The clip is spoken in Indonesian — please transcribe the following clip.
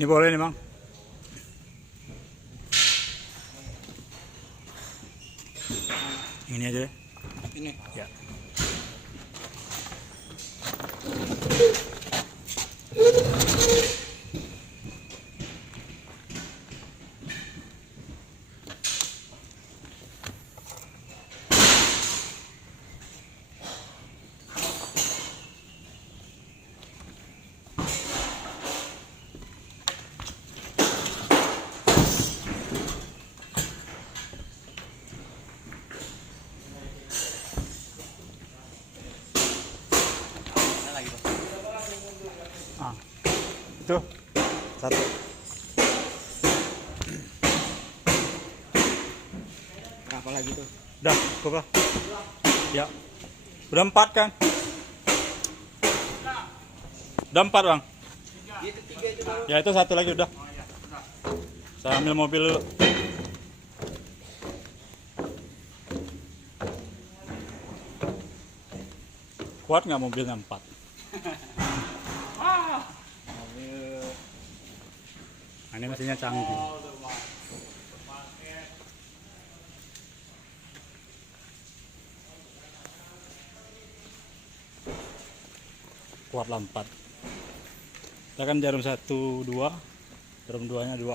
Ini boleh nih bang. Ini aja deh. Ini. Ya. Ah, itu satu. Berapa lagi tuh? Udah, cukup lah. Ya, udah 4 kan? Udah 4 bang. Ya itu satu lagi udah. Saya ambil mobil dulu. Kuat nggak mobilnya 4? Nah, ini mesinnya canggih. Kuat lah 4. Kita kan jarum 1 2, jarum 2 nya 2.